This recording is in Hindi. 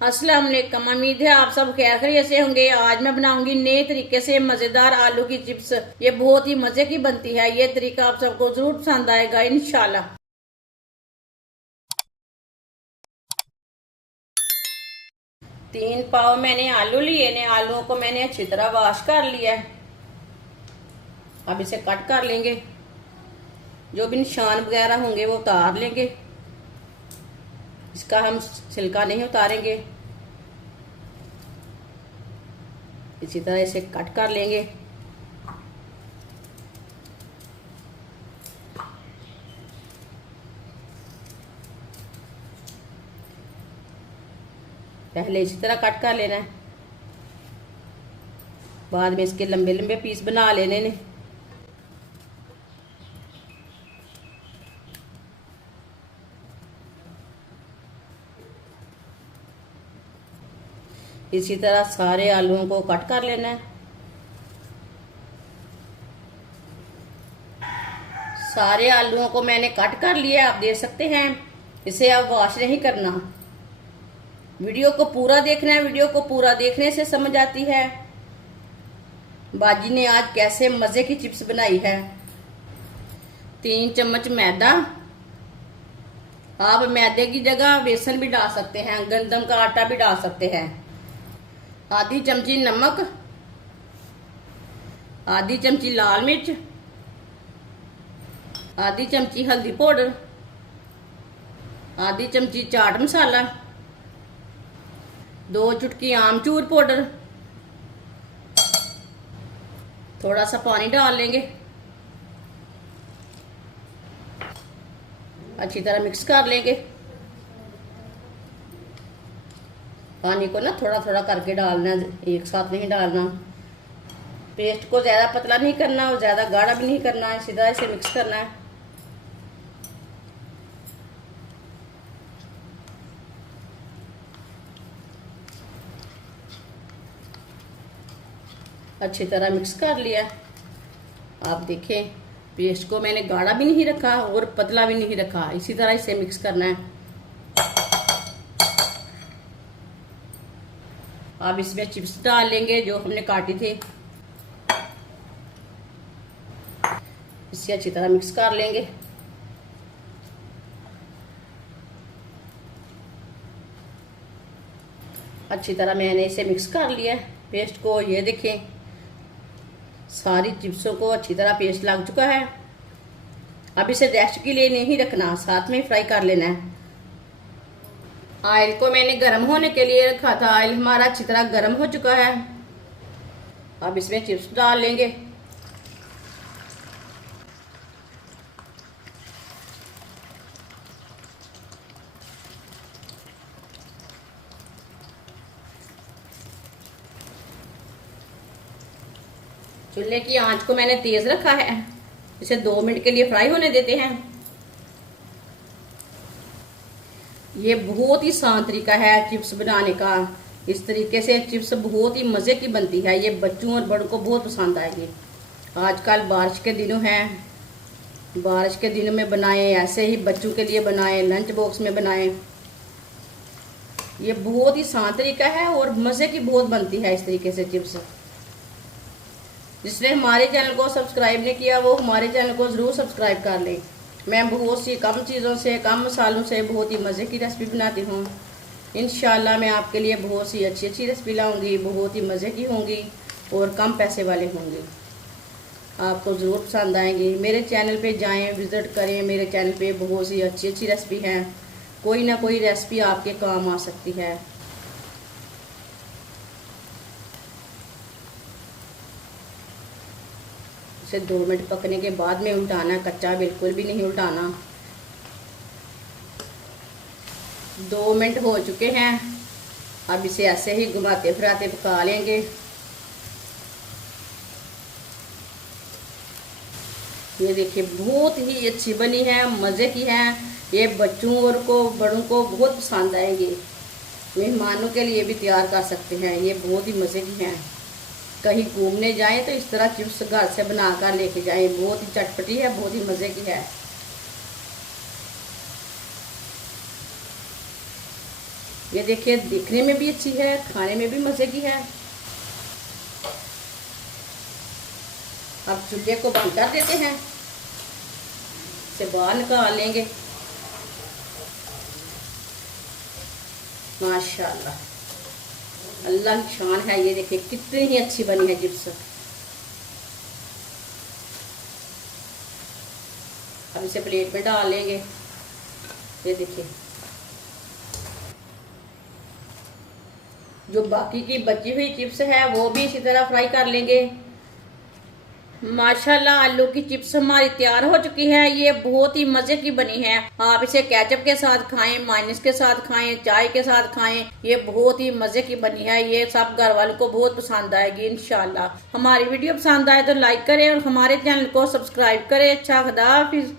अस्सलाम वालेकुम। उम्मीद है आप सब खैरियत से होंगे। आज मैं बनाऊंगी नए तरीके से मजेदार आलू की चिप्स। ये बहुत ही मजे की बनती है। ये तरीका आप सबको जरूर पसंद आएगा इंशाल्लाह। 3 पाव मैंने आलू लिए ने। आलूओं को मैंने अच्छी तरह वॉश कर लिया है। अब इसे कट कर लेंगे। जो भी निशान वगैरह होंगे वो उतार लेंगे। इसका हम छिलका नहीं उतारेंगे। इसी तरह इसे कट कर लेंगे। पहले इसी तरह कट कर लेना है, बाद में इसके लंबे लंबे पीस बना लेने ने। इसी तरह सारे आलूओं को कट कर लेना है। सारे आलूओं को मैंने कट कर लिया, आप देख सकते हैं। इसे अब वॉश नहीं करना। वीडियो को पूरा देखना है। वीडियो को पूरा देखने से समझ आती है बाजी ने आज कैसे मजे की चिप्स बनाई है। 3 चम्मच मैदा। आप मैदे की जगह बेसन भी डाल सकते हैं, गंदम का आटा भी डाल सकते हैं। आधी चमची नमक, आधी चमची लाल मिर्च, आधी चमची हल्दी पाउडर, आधी चमची चाट मसाला, 2 चुटकी आमचूर पाउडर। थोड़ा सा पानी डाल लेंगे। अच्छी तरह मिक्स कर लेंगे। पानी को ना थोड़ा थोड़ा करके डालना है, एक साथ नहीं डालना। पेस्ट को ज्यादा पतला नहीं करना और ज्यादा गाढ़ा भी नहीं करना है। इसी तरह इसे मिक्स करना है। अच्छी तरह मिक्स कर लिया। आप देखें, पेस्ट को मैंने गाढ़ा भी नहीं रखा और पतला भी नहीं रखा। इसी तरह इसे मिक्स करना है। अब इसमें चिप्स डाल लेंगे जो हमने काटी थे। इसे अच्छी तरह मिक्स कर लेंगे। अच्छी तरह मैंने इसे मिक्स कर लिया पेस्ट को। ये देखें, सारी चिप्सों को अच्छी तरह पेस्ट लग चुका है। अब इसे रेस्ट के लिए नहीं रखना, साथ में फ्राई कर लेना है। ऑयल को मैंने गर्म होने के लिए रखा था। ऑयल हमारा अच्छी तरह गर्म हो चुका है। अब इसमें चिप्स डाल लेंगे। चूल्हे की आंच को मैंने तेज रखा है। इसे 2 मिनट के लिए फ्राई होने देते हैं। ये बहुत ही आसान तरीका है चिप्स बनाने का। इस तरीके से चिप्स बहुत ही मजे की बनती है। ये बच्चों और बड़ों को बहुत पसंद आएगी। आजकल बारिश के दिनों हैं, बारिश के दिनों में बनाएं। ऐसे ही बच्चों के लिए बनाएं, लंच बॉक्स में बनाएं। ये बहुत ही आसान तरीका है और मजे की बहुत बनती है इस तरीके से चिप्स। जिसने हमारे चैनल को सब्सक्राइब नहीं किया वो हमारे चैनल को जरूर सब्सक्राइब कर लें। मैं बहुत सी कम चीज़ों से, कम मसालों से बहुत ही मज़े की रेसिपी बनाती हूँ। इंशाल्लाह मैं आपके लिए बहुत सी अच्छी अच्छी रेसिपी लाऊंगी। बहुत ही मज़े की होंगी और कम पैसे वाले होंगे। आपको ज़रूर पसंद आएंगी। मेरे चैनल पे जाएं, विज़िट करें। मेरे चैनल पे बहुत सी अच्छी अच्छी रेसिपी हैं। कोई ना कोई रेसिपी आपके काम आ सकती है। इसे 2 मिनट पकने के बाद में उल्टाना, कच्चा बिल्कुल भी नहीं उल्टाना। 2 मिनट हो चुके हैं। अब इसे ऐसे ही घुमाते फिराते पका लेंगे। ये देखिए, बहुत ही अच्छी बनी है, मज़े की है। ये बच्चों और को बड़ों को बहुत पसंद आएगी। मेहमानों के लिए भी तैयार कर सकते हैं। ये बहुत ही मज़े की हैं। कहीं घूमने जाएं तो इस तरह चिप्स घर से बनाकर लेके जाएं। बहुत ही चटपटी है, बहुत ही मज़े की है। ये देखिए दिखने में भी अच्छी है, खाने में भी मज़े की है। अब चूल्हे को बंद कर देते हैं, इसे बाहर निकाल लेंगे। माशाल्लाह, अल्लाह की शान है। ये देखिए कितनी ही अच्छी बनी है चिप्स। अब इसे प्लेट में डाल लेंगे। ये देखिए जो बाकी की बची हुई चिप्स है वो भी इसी तरह फ्राई कर लेंगे। माशाल्लाह आलू की चिप्स हमारी तैयार हो चुकी है। ये बहुत ही मजे की बनी है। आप इसे केचप के साथ खाएं, मायोनीज के साथ खाएं, चाय के साथ खाएं। ये बहुत ही मजे की बनी है। ये सब घर वालों को बहुत पसंद आएगी इंशाल्लाह। हमारी वीडियो पसंद आए तो लाइक करें और हमारे चैनल को सब्सक्राइब करें। अच्छा, खुदा हाफिज।